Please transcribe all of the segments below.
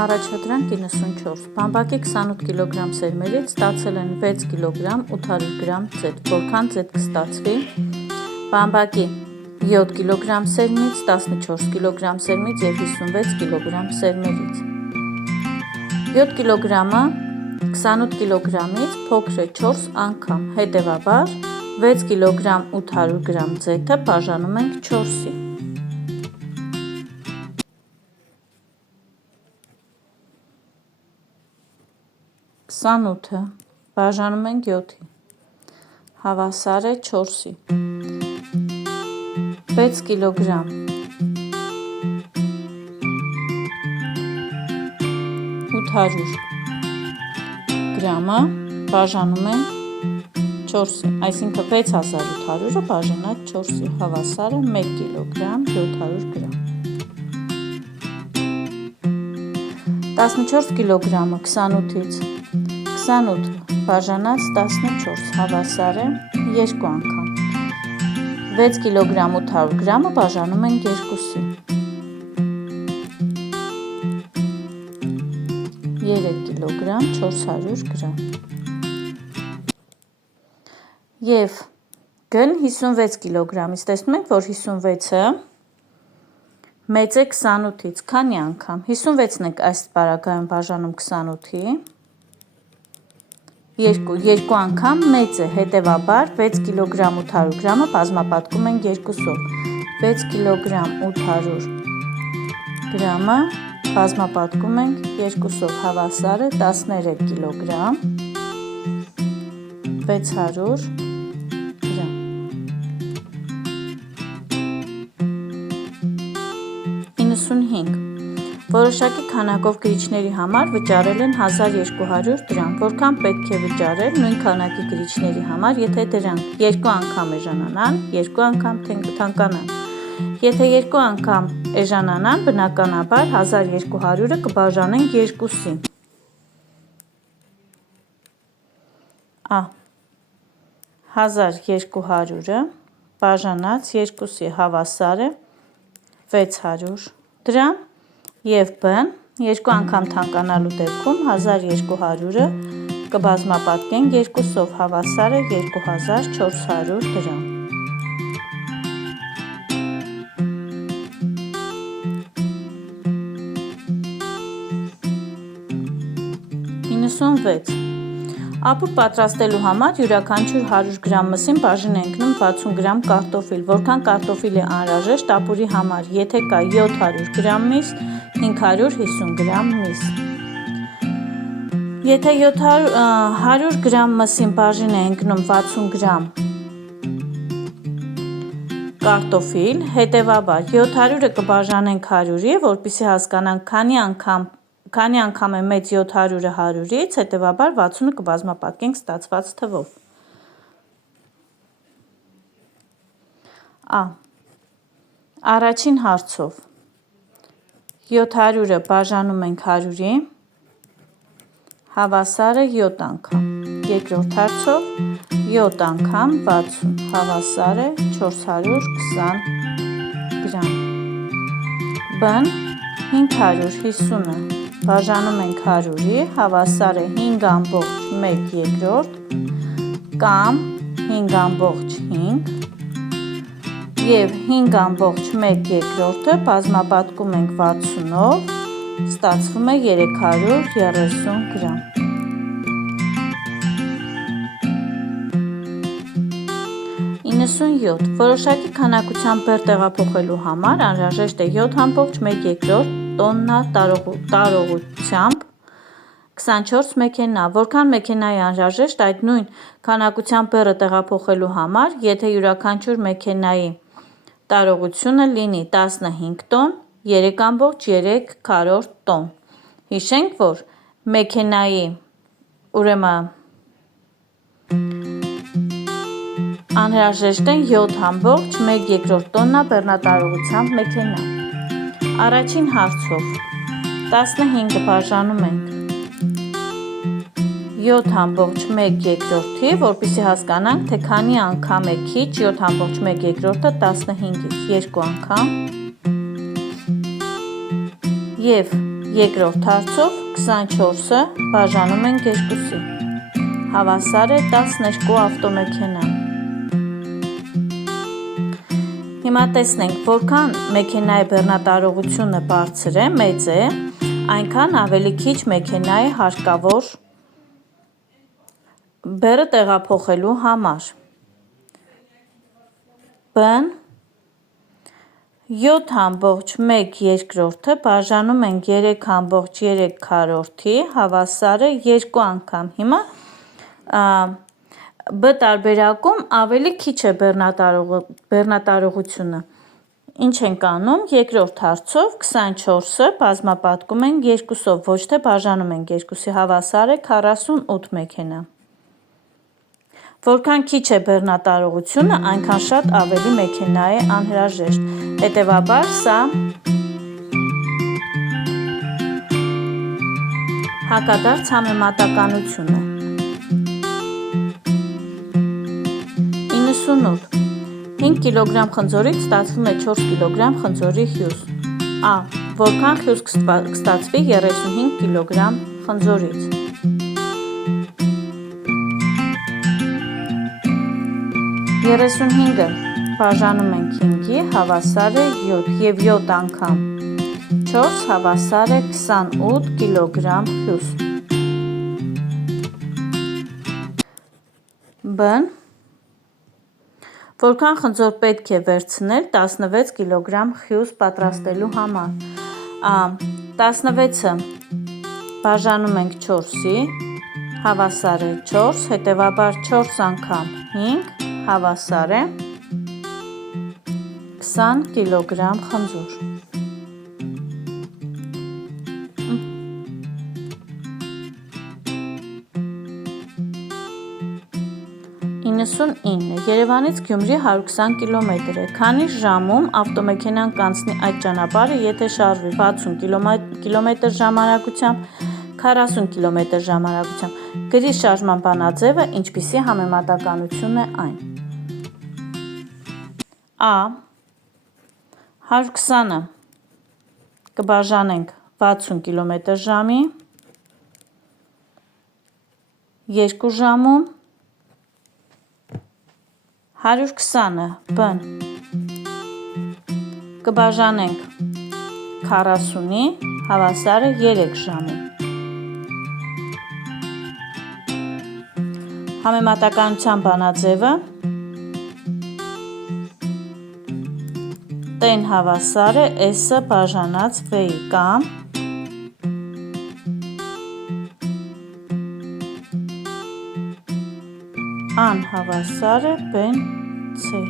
Առաջադրանք 94, բամբակի 28 կգ սերմերից ստացել են 6 կգ 800 գրամ ձեթ, որքան ձեթ կստացվի, բամբակի 7 կգ սերմից, 14 կգ սերմից և 56 կգ սերմերից։ 7 կգ-ը 28 կգ-ից փոքր է 4 անգամ, հետևաբար 6 կգ 800 գրամ ձեթը բաժանում ենք 4-ի։ 28-ը բաժանում ենք 7-ի, հավասար է 4-ի, 6 կգ 800 գրամը բաժանում ենք 4-ի, այսինքն 6800-ը բաժանած 4-ի, հավասար է 1 կգ 700 գրամ։ 14 կգ-ը 28-ից 28 բաժանած 14 հավասար է 2 անգամ, 6 կգ 800 գրամը բաժանում ենք 2-ի, 3 կգ 400 գրամ և գն 56 կգ-ից, տեսնում ենք, որ 56-ը մեծ է 28-ից, քանի անգամ, 56-ն ենք այս պարագայում բաժանում 28-ի, 2 անգամ մեծ է, հետևաբար 6 կգ 800 գրամը բազմապատկում ենք 2-ով, 6 կգ 800 գրամը բազմապատկում ենք 2-ով, հավասար է 13 կգ 600 գրամ։ 95. Որոշակի քանակով գրիչների համար վճարել են 1200 դրամ, որքան պետք է վճարել նույն քանակի գրիչների համար, եթե դրանք 2 անգամ էժանանան, 2 անգամ թանկանան։ Եթե 2 անգամ էժանանան, բնականաբար 1200-ը կբաժանենք 2-ի։ Ա. 1200-ը բաժանած 2-ի հավասար է 600 դրամ և բն 2 անգամ թանկանալու դեպքում 1200-ը կբազմապատկենք 2-ով, հավասար է 2400 դրամ։ 96. Ապուր պատրաստելու համար յուրաքանչյուր 100 գրամ մսին բաժին է ընկնում 60 գրամ կարտոֆիլ, որքան կարտոֆիլ է անհրաժեշտ ապուրի համար, եթե կա 700 գրամ միս, 550 գրամ միս։ Եթե 100 գրամ մսին բաժին է ընկնում 60 գրամ կարտոֆիլ, հետևաբար 700-ը կբաժանենք 100-ի, որպեսզի հասկանանք քանի անգամ է մեծ 700-ը 100-ից, հետևաբար 60-ը կբազմապատկենք ստացված թվով։ Ա. Առաջին հարցով 700-ը բաժանում ենք 100-ի, հավասար է 7 անգամ, երկրորդ հարցով 7 անգամ 60, հավասար է 420 գրամ։ Բն 550-ը բաժանում ենք 100-ի, հավասար է 5/1 երկրորդ կամ 5/5 և 5/1 երկրորդը բազմապատկում ենք 60-ով, ստացվում է 330 գրամ։ 97. Որոշակի քանակությամբ բեռ տեղափոխելու համար անհրաժեշտ է 7/1 երկրորդ տոննա տարողությամբ 24 մեքենա, որքան մեքենա է անհրաժեշտ այդ նույն քանակությամբ բեռը տեղափոխելու համար, եթե յուրաքանչյուր մեքենայի տարողությունը լինի 15 տոն, 3/3 քառորդ տոն։ Հիշենք, որ մեքենայի անհրաժեշտ են 7/1 երկրորդ տոննա բեռնատարողությամբ մեքենա։ Առաջին հարցով 15-ը բաժանում ենք 7/1 երկրորդի, որպեսզի հասկանանք, թե քանի անգամ է քիչ 7/1 երկրորդը 15-ից, 2 անգամ, և Երկրորդ հարցով 24-ը բաժանում ենք 2-ի։ Հավասար է 12 ավտոմեքենա։ Հիմա տեսնենք, որքան մեքենայի բեռնատարողությունը բարձր է, մեծ է, այնքան ավելի քիչ մեքենա է հարկավոր բեռը տեղափոխելու համար։ B-ն 7/1/2 բաժանում ենք 3/3 հավասար է 2 անգամ։ Հիմա B տարբերակում ավելի քիչ է բեռնատարողությունը։ Ինչ ենք անում, երկրորդ հարցով 24-ը բազմապատկում ենք 2-ով, ոչ թե բաժանում ենք 2-ի, հավասար է 48 մեքենա։ Որքան քիչ է բեռնատարողությունը, այնքան շատ ավելի մեքենա է անհրաժեշտ։ Հետևաբար սա հակադարձ համեմատականություն է։ 98. 5 կգ խնձորից ստացվում է 4 կգ խնձորի հյուս։ A. Որքան հյուս կստացվի 35 կգ խնձորից։ 35-ը բաժանում ենք 5-ի, հավասար է 7 և 7 անգամ 4 հավասար է 28 կգ հյուս։ B-ն որքան խնձոր պետք է վերցնել 16 կգ հյուս պատրաստելու համար։ 16-ը բաժանում ենք 4-ի, հավասար է 4, հետևաբար 4 անգամ 5 հավասար է 20 կգ խնձոր։ 99. Երևանից Գյումրի 120 կիլոմետր է։ Քանի ժամում ավտոմեքենան կանցնի այդ ճանապարհը, եթե շարժվի 60 կմ ժամանակությամբ, 40 կմ ժամանակությամբ։ Գրի շարժման բանաձևը, ինչպիսի համեմատականություն է այն։ A. 120-ը կբաժանենք 60 կմ/ժ, 2 ժամում, 120-ը B-ն կբաժանենք 40-ի, հավասար է 3 ժամում։ Համեմատականության բանաձևը T-ն հավասար է S-ը բաժանած V-ի կամ A-ն հավասար է B-ն C-ի։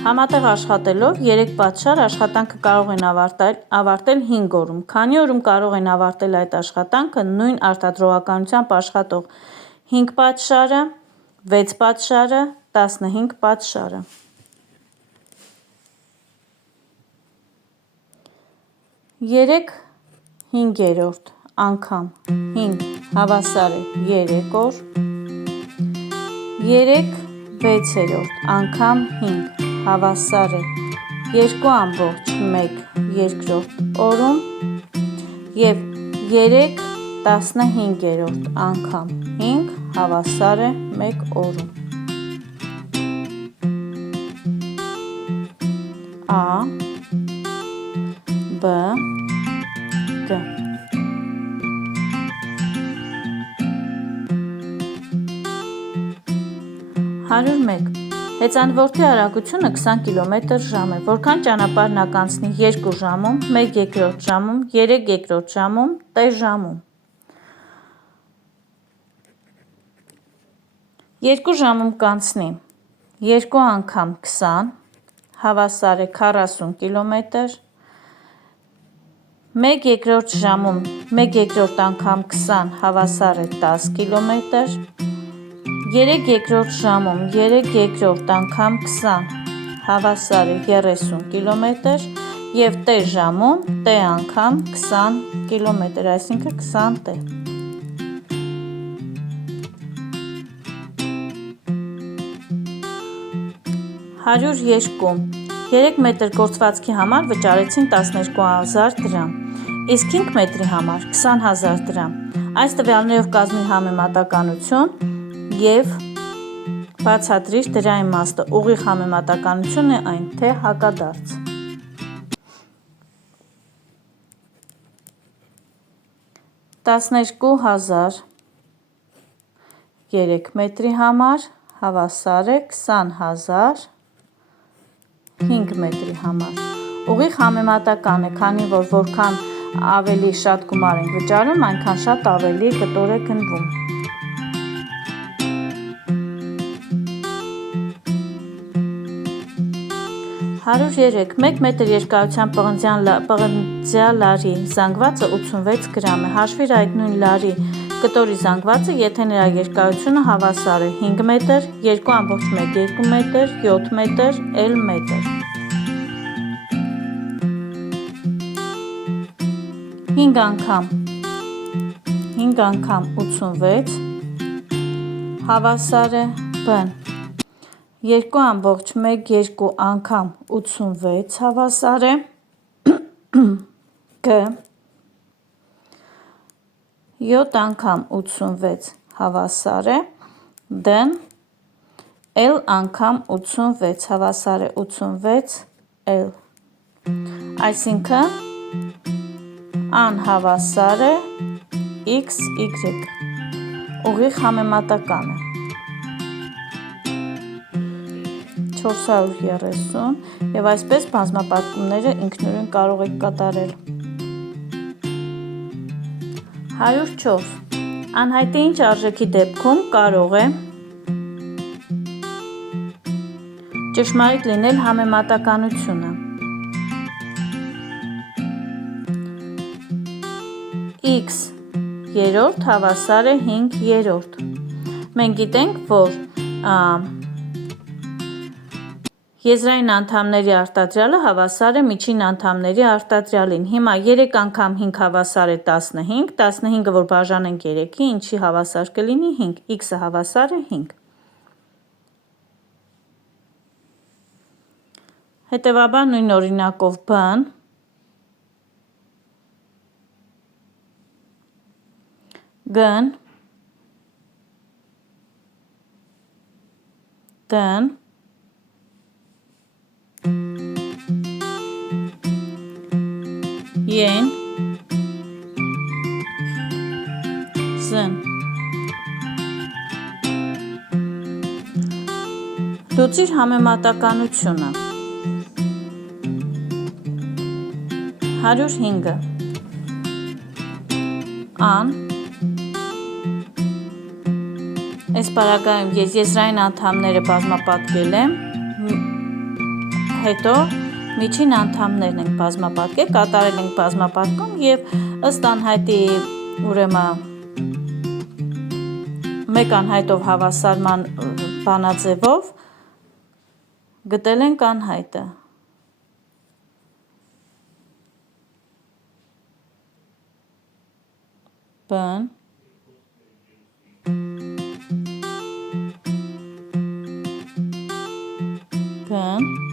Համատեղ աշխատելով 3 պատշար աշխատանքը կարող են ավարտել 5 օրում։ Քանի օրում կարող են ավարտել այդ աշխատանքը նույն արտադրողականությամբ աշխատող 5 պատշարը, 6 պատշարը, 15 պատշարը։ 3/5 անգամ 5 հավասար է 3 օր, 3/6 անգամ 5 հավասար է 2/1/2 օրում և 3/15 անգամ 5 հավասար է 1 օրում։ A, B, G։ 101. Հեծանվորդի արագությունը 20 կմ/ժ է։ Որքան ճանապարհ նա կանցնի 2 ժամում, 1/2 ժամում, 3/2 ժամում, T ժամում։ 2 ժամում կանցնի 2 անգամ 20, հավասար է 40 կմ, 1/2 ժամում 1/2 անգամ 20 հավասար է 10 կմ, 3/2 ժամում 3/2 անգամ 20 հավասար է 30 կմ և T ժամում T անգամ 20 կմ, այսինքն 20 T։ 102 3 մետր գործվածքի համար վճարեցին 12,000 դրամ, իսկ 5 մետրի համար 20,000 դրամ։ Այս տվյալներով կազմիր համեմատականություն և բացատրիր դրա իմաստը։ Ուղիղ համեմատականությունն է այն, թե հակադարձ։ 12,000 3 մետրի համար հավասար է 20,000 5 մետրի համար։ Ուղիղ համեմատական է, քանի որ որքան ավելի շատ գումար ենք վճարում, այնքան շատ ավելի կտոր է գնվում։ 103 1 մետր երկարության պղնձյա լարի զանգվածը 86 գրամ է։ Հաշվիր այդ նույն լարի կտորի զանգվածը, եթե նրա երկարությունը հավասար է 5 մետր, 2,12 մետր, 7 մետր, L մետր։ 5 անգամ 86 հավասար է B-ն, 2,12 անգամ 86 հավասար է G, 7 անգամ 86 հավասար է D-ն, L անգամ 86 հավասար է 86 L, այսինքն անհավասար է XY, ուղիղ համեմատական է։ 430 և այսպես բազմապատկումները ինքնուրույն կարող եք կատարել։ 104 անհայտի ինչ արժեքի դեպքում կարող է ճշմարիտ լինել համեմատականությունը։ X երորդ հավասար է 5 երորդ։ Մենք գիտենք, որ եզրային անդամների արտադրյալը հավասար է միջին անդամների արտադրյալին։ Հիմա 3 անգամ 5 հավասար է 15, 15-ը որ բաժանենք 3-ի, ինչի հավասար կլինի 5, x-ը հավասար է 5։ Հետևաբար նույն օրինակով B-ն G-ն D-ն Y-ն Z-ն Լուծիր համեմատականությունը 105-ը Ան Այս պարագայում ես եզրային անդամները բազմապատկել եմ, հետո միջին անդամներն ենք բազմապատկել, կատարել ենք բազմապատկում և ըստ անհայտի ուրեմն մեկ անհայտով հավասարման բանաձևով գտել ենք անհայտը։ B-ն G-ն